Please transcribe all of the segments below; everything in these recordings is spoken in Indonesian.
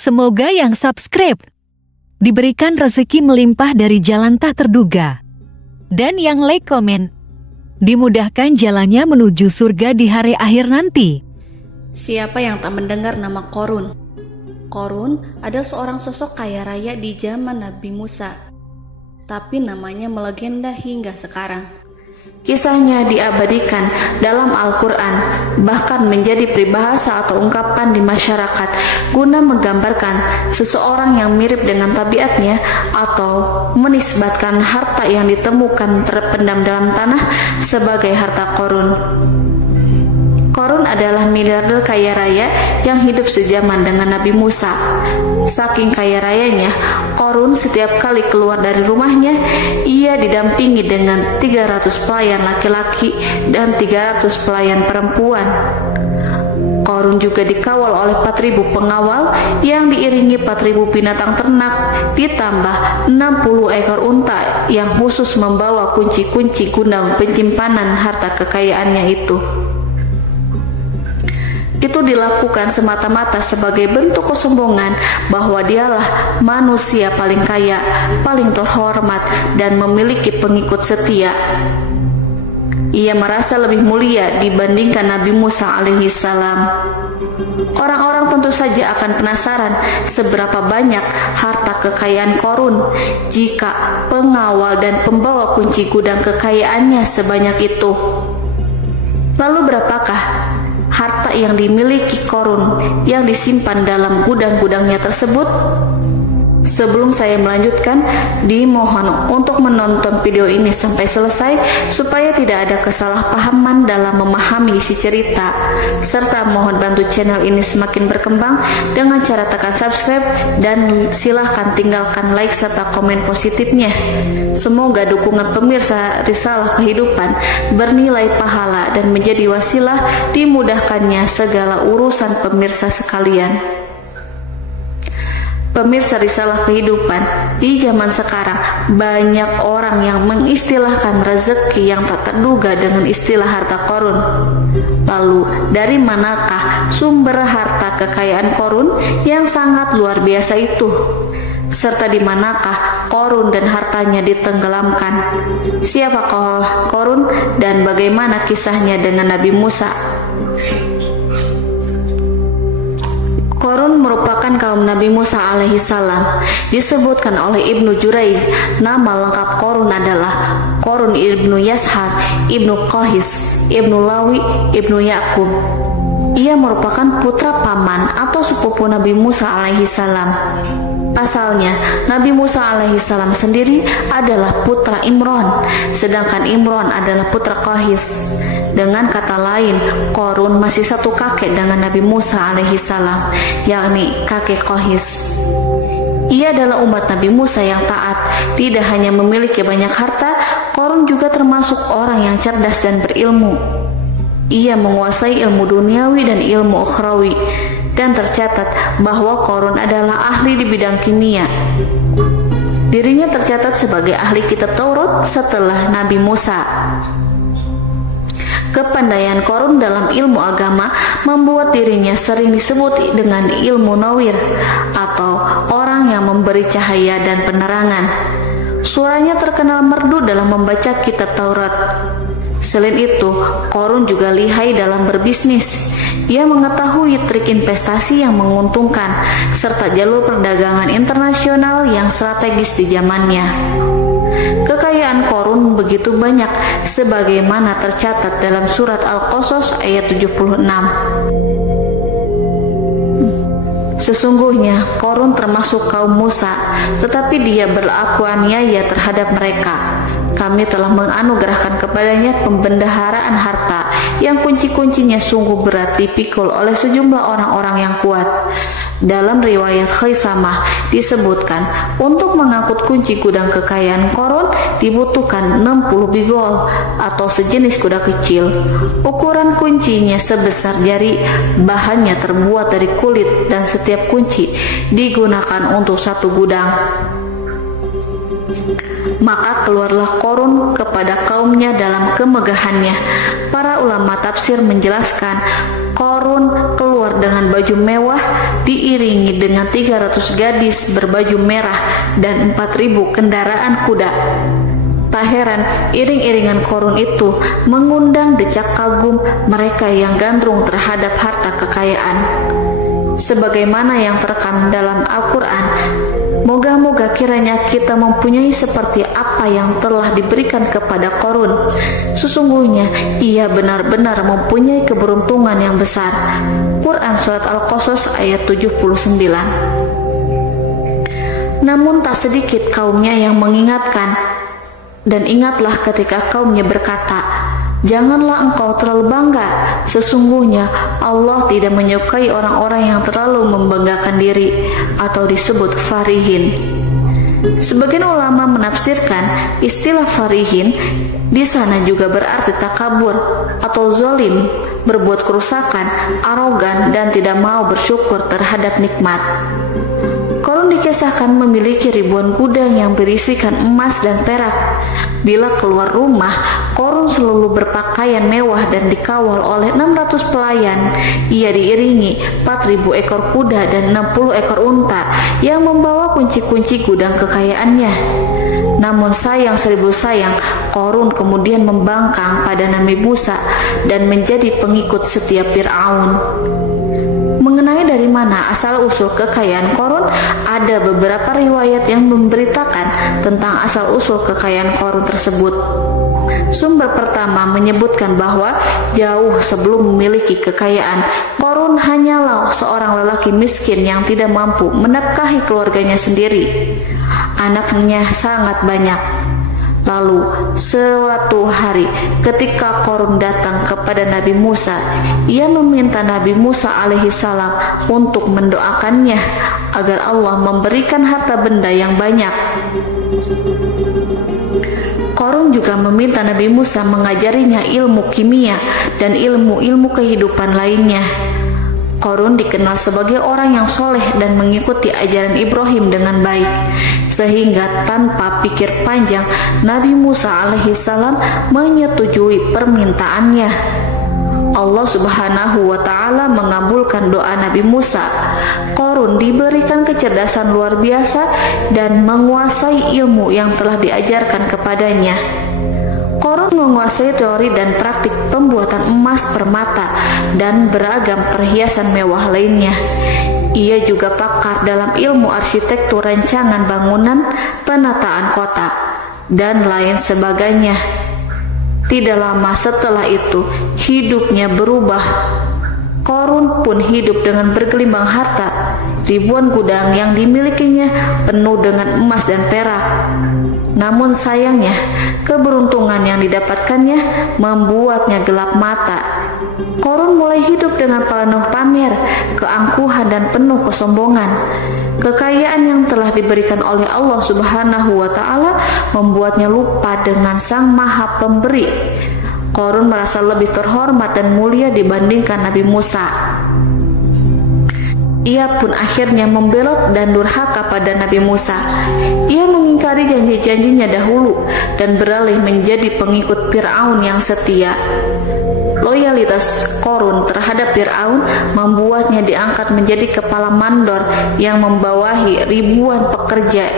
Semoga yang subscribe diberikan rezeki melimpah dari jalan tak terduga. Dan yang like komen, dimudahkan jalannya menuju surga di hari akhir nanti. Siapa yang tak mendengar nama Qorun? Qorun adalah seorang sosok kaya raya di zaman Nabi Musa, tapi namanya melegenda hingga sekarang. Kisahnya diabadikan dalam Al-Quran, bahkan menjadi peribahasa atau ungkapan di masyarakat guna menggambarkan seseorang yang mirip dengan tabiatnya atau menisbatkan harta yang ditemukan terpendam dalam tanah sebagai harta Qorun. Qorun adalah miliarder kaya raya yang hidup sejaman dengan Nabi Musa. Saking kaya rayanya, Qorun setiap kali keluar dari rumahnya, ia didampingi dengan 300 pelayan laki-laki dan 300 pelayan perempuan. Qorun juga dikawal oleh 4.000 pengawal yang diiringi 4.000 binatang ternak, ditambah 60 ekor unta yang khusus membawa kunci-kunci gudang penyimpanan harta kekayaannya itu. Itu dilakukan semata-mata sebagai bentuk kesombongan bahwa dialah manusia paling kaya, paling terhormat, dan memiliki pengikut setia. Ia merasa lebih mulia dibandingkan Nabi Musa alaihissalam. Orang-orang tentu saja akan penasaran seberapa banyak harta kekayaan Qorun jika pengawal dan pembawa kunci gudang kekayaannya sebanyak itu. Lalu berapakah harta yang dimiliki Qorun yang disimpan dalam gudang-gudangnya tersebut? Sebelum saya melanjutkan, dimohon untuk menonton video ini sampai selesai supaya tidak ada kesalahpahaman dalam memahami isi cerita, serta mohon bantu channel ini semakin berkembang dengan cara tekan subscribe dan silahkan tinggalkan like serta komen positifnya. Semoga dukungan pemirsa Risalah Kehidupan bernilai pahala dan menjadi wasilah dimudahkannya segala urusan pemirsa sekalian. Pemirsa Risalah Kehidupan, di zaman sekarang banyak orang yang mengistilahkan rezeki yang tak terduga dengan istilah harta Qorun. Lalu dari manakah sumber harta kekayaan Qorun yang sangat luar biasa itu? Serta di manakah Qorun dan hartanya ditenggelamkan? Siapakah Qorun dan bagaimana kisahnya dengan Nabi Musa? Qorun merupakan kaum Nabi Musa alaihissalam. Disebutkan oleh Ibnu Jurayj, nama lengkap Qorun adalah Qorun ibnu Yashar, ibnu Qahis, ibnu Lawi, ibnu Yakub. Ia merupakan putra paman atau sepupu Nabi Musa alaihissalam. Pasalnya, Nabi Musa alaihissalam sendiri adalah putra Imron, sedangkan Imron adalah putra Qahis. Dengan kata lain, Qorun masih satu kakek dengan Nabi Musa alaihissalam, yakni kakek Qahis. Ia adalah umat Nabi Musa yang taat. Tidak hanya memiliki banyak harta, Qorun juga termasuk orang yang cerdas dan berilmu. Ia menguasai ilmu duniawi dan ilmu ukhrawi, dan tercatat bahwa Qorun adalah ahli di bidang kimia. Dirinya tercatat sebagai ahli kitab Taurat setelah Nabi Musa. Kepandaian Qorun dalam ilmu agama membuat dirinya sering disebut dengan ilmu nawir atau orang yang memberi cahaya dan penerangan. Suaranya terkenal merdu dalam membaca kitab Taurat. Selain itu, Qorun juga lihai dalam berbisnis. Ia mengetahui trik investasi yang menguntungkan serta jalur perdagangan internasional yang strategis di zamannya. Kekayaan Qorun begitu banyak sebagaimana tercatat dalam surat Al-Qasas ayat 76. Sesungguhnya Qorun termasuk kaum Musa, tetapi dia berlaku aniaya terhadap mereka. Kami telah menganugerahkan kepadanya pembendaharaan harta yang kunci-kuncinya sungguh berat dipikul oleh sejumlah orang-orang yang kuat. Dalam riwayat Khaisamah disebutkan, untuk mengangkut kunci gudang kekayaan Qorun dibutuhkan 60 bigol atau sejenis kuda kecil. Ukuran kuncinya sebesar jari, bahannya terbuat dari kulit dan setiap kunci digunakan untuk satu gudang. Maka keluarlah Qorun kepada kaumnya dalam kemegahannya. Para ulama tafsir menjelaskan, Korun keluar dengan baju mewah diiringi dengan 300 gadis berbaju merah dan 4.000 kendaraan kuda. Tak heran iring-iringan Korun itu mengundang decak kagum mereka yang gandrung terhadap harta kekayaan. Sebagaimana yang terekam dalam Al-Quran, moga-moga kiranya kita mempunyai seperti apa yang telah diberikan kepada Korun. Sesungguhnya ia benar-benar mempunyai keberuntungan yang besar. Quran Surat Al-Qasas ayat 79. Namun tak sedikit kaumnya yang mengingatkan, dan ingatlah ketika kaumnya berkata, janganlah engkau terlalu bangga. Sesungguhnya Allah tidak menyukai orang-orang yang terlalu membanggakan diri atau disebut farihin. Sebagian ulama menafsirkan istilah farihin di sana juga berarti takabur atau zolim, berbuat kerusakan, arogan, dan tidak mau bersyukur terhadap nikmat. Korun dikisahkan memiliki ribuan gudang yang berisikan emas dan perak. Bila keluar rumah, Korun selalu berpakaian mewah dan dikawal oleh 600 pelayan. Ia diiringi 4.000 ekor kuda dan 60 ekor unta yang membawa kunci-kunci gudang kekayaannya. Namun sayang seribu sayang, Korun kemudian membangkang pada Nabi Musa dan menjadi pengikut setia Fir'aun. Mengenai dari mana asal-usul kekayaan Korun, ada beberapa riwayat yang memberitakan tentang asal-usul kekayaan Korun tersebut. Sumber pertama menyebutkan bahwa jauh sebelum memiliki kekayaan, Korun hanyalah seorang lelaki miskin yang tidak mampu menafkahi keluarganya sendiri. Anaknya sangat banyak. Lalu suatu hari ketika Korun datang kepada Nabi Musa, ia meminta Nabi Musa alaihissalam untuk mendoakannya agar Allah memberikan harta benda yang banyak. Korun juga meminta Nabi Musa mengajarinya ilmu kimia dan ilmu-ilmu kehidupan lainnya. Korun dikenal sebagai orang yang soleh dan mengikuti ajaran Ibrahim dengan baik, sehingga tanpa pikir panjang Nabi Musa alaihissalam menyetujui permintaannya. Allah Subhanahu wa Ta'ala mengabulkan doa Nabi Musa. Korun diberikan kecerdasan luar biasa dan menguasai ilmu yang telah diajarkan kepadanya. Korun menguasai teori dan praktik pembuatan emas permata dan beragam perhiasan mewah lainnya. Ia juga pakar dalam ilmu arsitektur, rancangan bangunan, penataan kota, dan lain sebagainya. Tidak lama setelah itu, hidupnya berubah. Korun pun hidup dengan bergelimbang harta. Ribuan gudang yang dimilikinya penuh dengan emas dan perak. Namun sayangnya, keberuntungan yang didapatkannya membuatnya gelap mata. Korun mulai hidup dengan penuh pamer, keangkuhan, dan penuh kesombongan. Kekayaan yang telah diberikan oleh Allah Subhanahu wa Ta'ala membuatnya lupa dengan Sang Maha Pemberi. Korun merasa lebih terhormat dan mulia dibandingkan Nabi Musa. Ia pun akhirnya membelot dan durhaka pada Nabi Musa. Ia mengingkari janji-janjinya dahulu dan beralih menjadi pengikut Fir'aun yang setia. Loyalitas Korun terhadap Fir'aun membuatnya diangkat menjadi kepala mandor yang membawahi ribuan pekerja.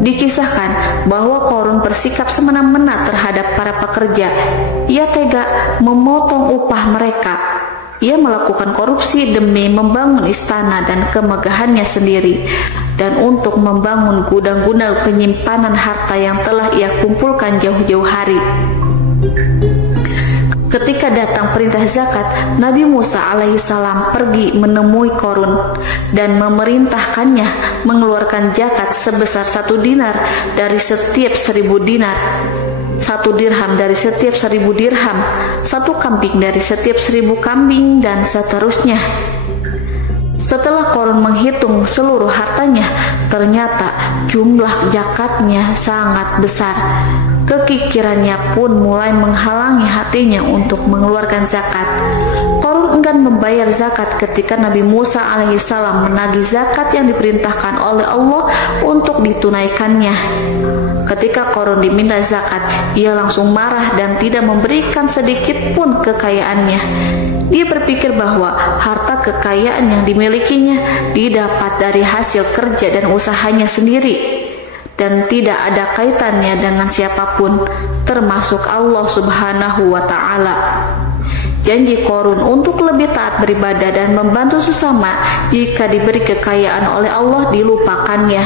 Dikisahkan bahwa Korun bersikap semena-mena terhadap para pekerja. Ia tega memotong upah mereka. Ia melakukan korupsi demi membangun istana dan kemegahannya sendiri, dan untuk membangun gudang-gudang penyimpanan harta yang telah ia kumpulkan jauh-jauh hari. Ketika datang perintah zakat, Nabi Musa alaihissalam pergi menemui Korun dan memerintahkannya mengeluarkan zakat sebesar 1 dinar dari setiap 1000 dinar, 1 dirham dari setiap 1000 dirham, 1 kambing dari setiap 1000 kambing, dan seterusnya. Setelah Korun menghitung seluruh hartanya, ternyata jumlah zakatnya sangat besar. Kekikirannya pun mulai menghalangi hatinya untuk mengeluarkan zakat. Korun enggan membayar zakat ketika Nabi Musa alaihissalam menagih zakat yang diperintahkan oleh Allah untuk ditunaikannya. Ketika Korun diminta zakat, ia langsung marah dan tidak memberikan sedikit pun kekayaannya. Dia berpikir bahwa harta kekayaan yang dimilikinya didapat dari hasil kerja dan usahanya sendiri, dan tidak ada kaitannya dengan siapapun, termasuk Allah Subhanahu wa Ta'ala. Janji Qorun untuk lebih taat beribadah dan membantu sesama jika diberi kekayaan oleh Allah dilupakannya.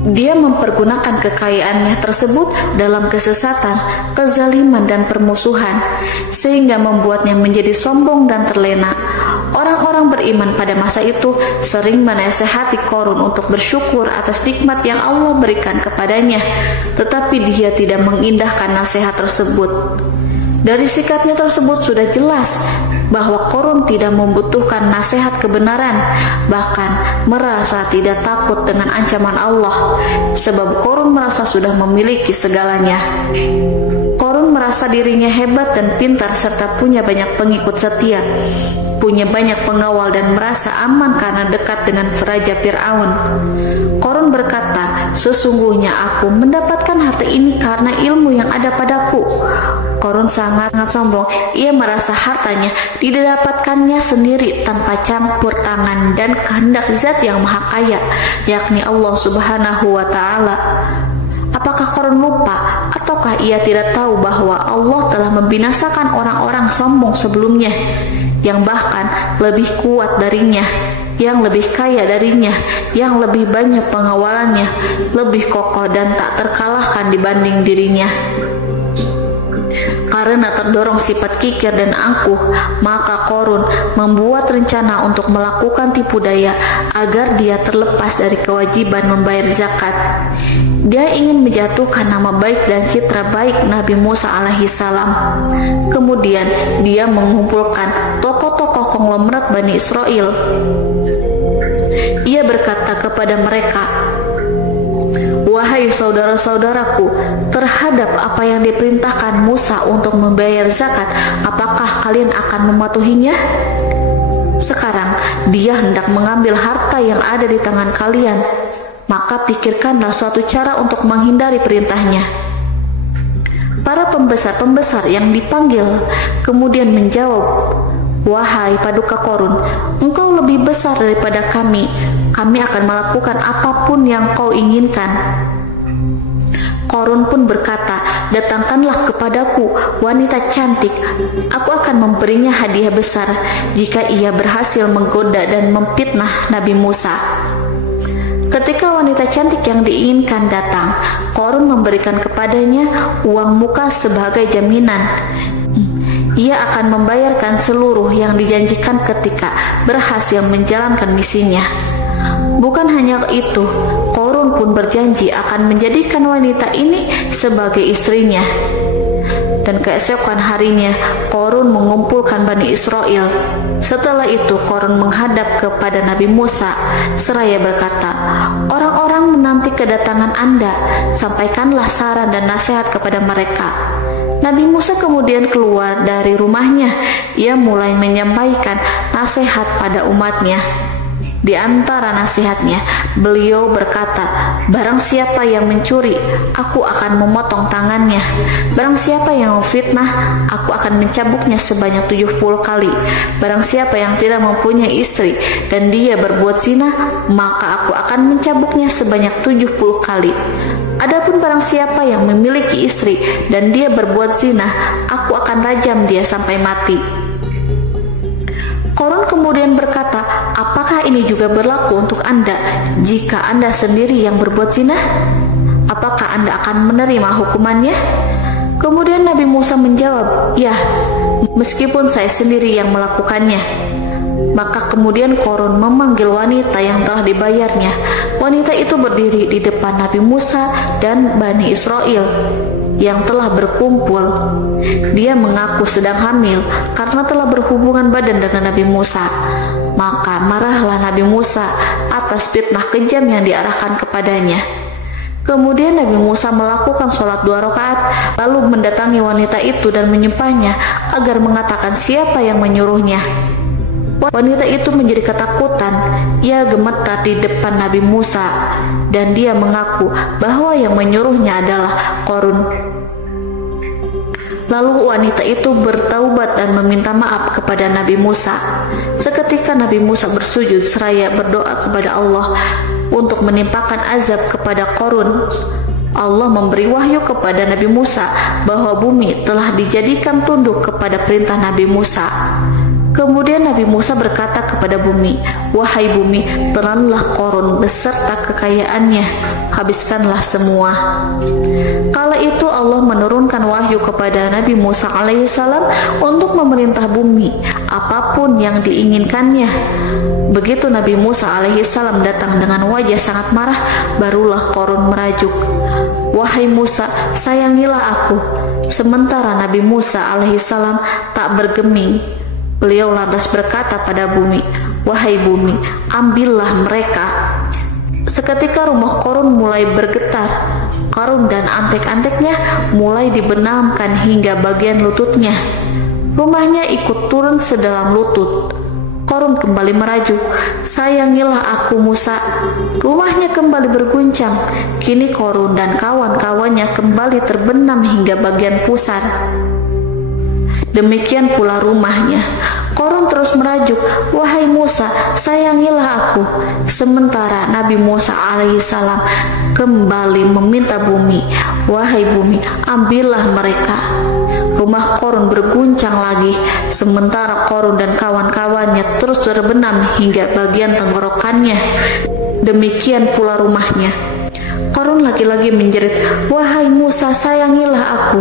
Dia mempergunakan kekayaannya tersebut dalam kesesatan, kezaliman, dan permusuhan, sehingga membuatnya menjadi sombong dan terlena. Orang-orang beriman pada masa itu sering menasehati Qorun untuk bersyukur atas nikmat yang Allah berikan kepadanya, tetapi dia tidak mengindahkan nasihat tersebut. Dari sikapnya tersebut sudah jelas bahwa Qorun tidak membutuhkan nasihat kebenaran, bahkan merasa tidak takut dengan ancaman Allah, sebab Qorun merasa sudah memiliki segalanya. Qorun merasa dirinya hebat dan pintar serta punya banyak pengikut setia, punya banyak pengawal dan merasa aman karena dekat dengan Raja Fir'aun. Qorun berkata, "Sesungguhnya aku mendapatkan harta ini karena ilmu yang ada padaku." Qorun sangat sombong. Ia merasa hartanya didapatkannya sendiri tanpa campur tangan dan kehendak Zat yang Maha Kaya, yakni Allah Subhanahu wa Ta'ala. Apakah Qorun lupa ataukah ia tidak tahu bahwa Allah telah membinasakan orang-orang sombong sebelumnya, yang bahkan lebih kuat darinya, yang lebih kaya darinya, yang lebih banyak pengawalannya, lebih kokoh dan tak terkalahkan dibanding dirinya? Karena terdorong sifat kikir dan angkuh, maka Qorun membuat rencana untuk melakukan tipu daya agar dia terlepas dari kewajiban membayar zakat. Dia ingin menjatuhkan nama baik dan citra baik Nabi Musa alaihissalam. Kemudian dia mengumpulkan tokoh-tokoh konglomerat Bani Israel. Ia berkata kepada mereka, "Wahai saudara-saudaraku, terhadap apa yang diperintahkan Musa untuk membayar zakat, apakah kalian akan mematuhinya? Sekarang dia hendak mengambil harta yang ada di tangan kalian, maka pikirkanlah suatu cara untuk menghindari perintahnya." Para pembesar-pembesar yang dipanggil kemudian menjawab, "Wahai paduka Qorun, engkau lebih besar daripada kami. Kami akan melakukan apapun yang kau inginkan." Qorun pun berkata, "Datangkanlah kepadaku wanita cantik. Aku akan memberinya hadiah besar jika ia berhasil menggoda dan memfitnah Nabi Musa." Ketika wanita cantik yang diinginkan datang, Qorun memberikan kepadanya uang muka sebagai jaminan. Ia akan membayarkan seluruh yang dijanjikan ketika berhasil menjalankan misinya. Bukan hanya itu, Qorun pun berjanji akan menjadikan wanita ini sebagai istrinya. Dan keesokan harinya, Qorun mengumpulkan Bani Israel. Setelah itu, Qorun menghadap kepada Nabi Musa seraya berkata, "Orang-orang menanti kedatangan Anda, sampaikanlah saran dan nasihat kepada mereka." Nabi Musa kemudian keluar dari rumahnya. Ia mulai menyampaikan nasihat pada umatnya. Di antara nasihatnya, beliau berkata, "Barang siapa yang mencuri, aku akan memotong tangannya. Barang siapa yang memfitnah, aku akan mencambuknya sebanyak 70 kali. Barang siapa yang tidak mempunyai istri dan dia berbuat zina, maka aku akan mencambuknya sebanyak 70 kali. Adapun barang siapa yang memiliki istri dan dia berbuat zina, aku akan rajam dia sampai mati." Qorun kemudian berkata, "Apakah ini juga berlaku untuk Anda jika Anda sendiri yang berbuat zina? Apakah Anda akan menerima hukumannya?" Kemudian Nabi Musa menjawab, "Ya, meskipun saya sendiri yang melakukannya." Maka kemudian Qorun memanggil wanita yang telah dibayarnya. Wanita itu berdiri di depan Nabi Musa dan Bani Israel yang telah berkumpul. Dia mengaku sedang hamil karena telah berhubungan badan dengan Nabi Musa. Maka marahlah Nabi Musa atas fitnah kejam yang diarahkan kepadanya. Kemudian Nabi Musa melakukan sholat 2 rakaat, lalu mendatangi wanita itu dan menyumpahnya agar mengatakan siapa yang menyuruhnya. Wanita itu menjadi ketakutan. Ia gemetar di depan Nabi Musa dan dia mengaku bahwa yang menyuruhnya adalah Qorun. Lalu wanita itu bertaubat dan meminta maaf kepada Nabi Musa. Seketika Nabi Musa bersujud seraya berdoa kepada Allah untuk menimpakan azab kepada Qarun. Allah memberi wahyu kepada Nabi Musa bahwa bumi telah dijadikan tunduk kepada perintah Nabi Musa. Kemudian Nabi Musa berkata kepada bumi, "Wahai bumi, telanlah Qarun beserta kekayaannya, habiskanlah semua." Kala itu Allah menurunkan wahyu kepada Nabi Musa alaihissalam untuk memerintah bumi apapun yang diinginkannya. Begitu Nabi Musa alaihissalam datang dengan wajah sangat marah, barulah Qarun merajuk, "Wahai Musa, sayangilah aku." Sementara Nabi Musa alaihissalam tak bergeming. Beliau lantas berkata pada bumi, "Wahai bumi, ambillah mereka." Seketika rumah Qarun mulai bergetar. Qarun dan antek-anteknya mulai dibenamkan hingga bagian lututnya. Rumahnya ikut turun sedalam lutut. Qarun kembali merajuk, "Sayangilah aku Musa." Rumahnya kembali berguncang. Kini Qarun dan kawan-kawannya kembali terbenam hingga bagian pusar. Demikian pula rumahnya. Qarun terus merajuk, "Wahai Musa, sayangilah aku." Sementara Nabi Musa alaihissalam kembali meminta bumi, "Wahai bumi, ambillah mereka." Rumah Qarun berguncang lagi, sementara Qarun dan kawan-kawannya terus terbenam hingga bagian tenggorokannya. Demikian pula rumahnya. Qarun lagi-lagi menjerit, "Wahai Musa, sayangilah aku."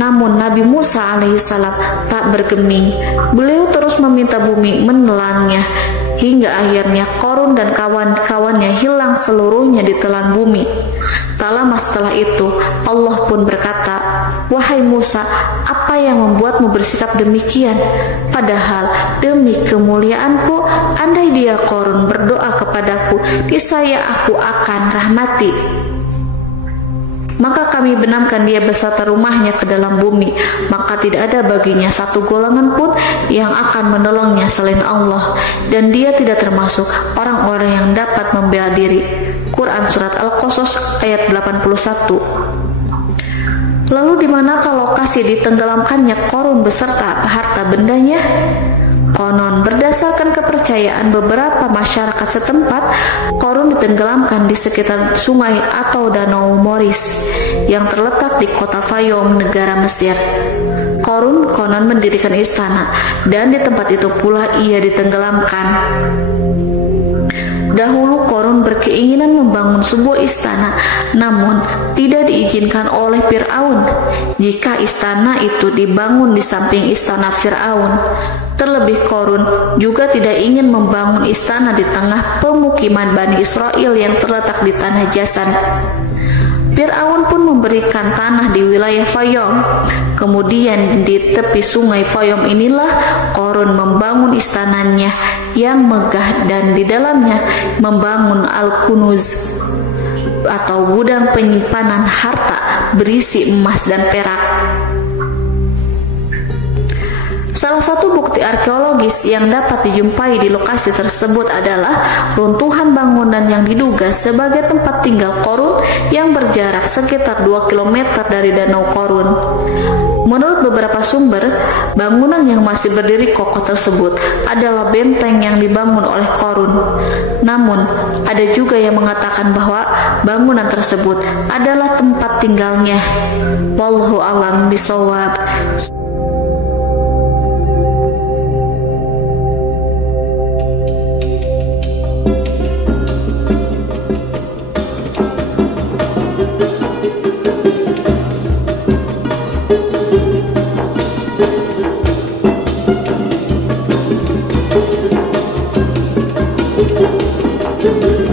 Namun Nabi Musa alaihissalam tak bergeming. Beliau terus meminta bumi menelannya, hingga akhirnya Qarun dan kawan-kawannya hilang seluruhnya di telan bumi. Tak lama setelah itu Allah pun berkata, "Wahai Musa, apa yang membuatmu bersikap demikian? Padahal demi kemuliaanku, andai dia Qarun berdoa kepadaku, niscaya aku akan rahmati. Maka kami benamkan dia beserta rumahnya ke dalam bumi, maka tidak ada baginya satu golongan pun yang akan menolongnya selain Allah, dan dia tidak termasuk orang-orang yang dapat membela diri." Quran Surat Al-Qasas ayat 81. Lalu di manakah lokasi ditenggelamkannya Qarun beserta harta bendanya? Konon berdasarkan kepercayaan beberapa masyarakat setempat, Qarun ditenggelamkan di sekitar sungai atau danau Moris yang terletak di kota Fayum, negara Mesir. Qarun konon mendirikan istana, dan di tempat itu pula ia ditenggelamkan. Dahulu Qarun berkeinginan membangun sebuah istana, namun tidak diizinkan oleh Fir'aun jika istana itu dibangun di samping istana Fir'aun. Terlebih Qarun juga tidak ingin membangun istana di tengah pemukiman Bani Israel yang terletak di tanah Jasan. Fir'aun pun memberikan tanah di wilayah Fayum. Kemudian di tepi sungai Fayum inilah Qarun membangun istananya yang megah, dan di dalamnya membangun Al-Kunuz atau gudang penyimpanan harta berisi emas dan perak. Salah satu bukti arkeologis yang dapat dijumpai di lokasi tersebut adalah runtuhan bangunan yang diduga sebagai tempat tinggal Qarun yang berjarak sekitar 2 km dari Danau Qarun. Menurut beberapa sumber, bangunan yang masih berdiri kokoh tersebut adalah benteng yang dibangun oleh Qarun. Namun, ada juga yang mengatakan bahwa bangunan tersebut adalah tempat tinggalnya. Wallahu a'lam bishawab. Thank you.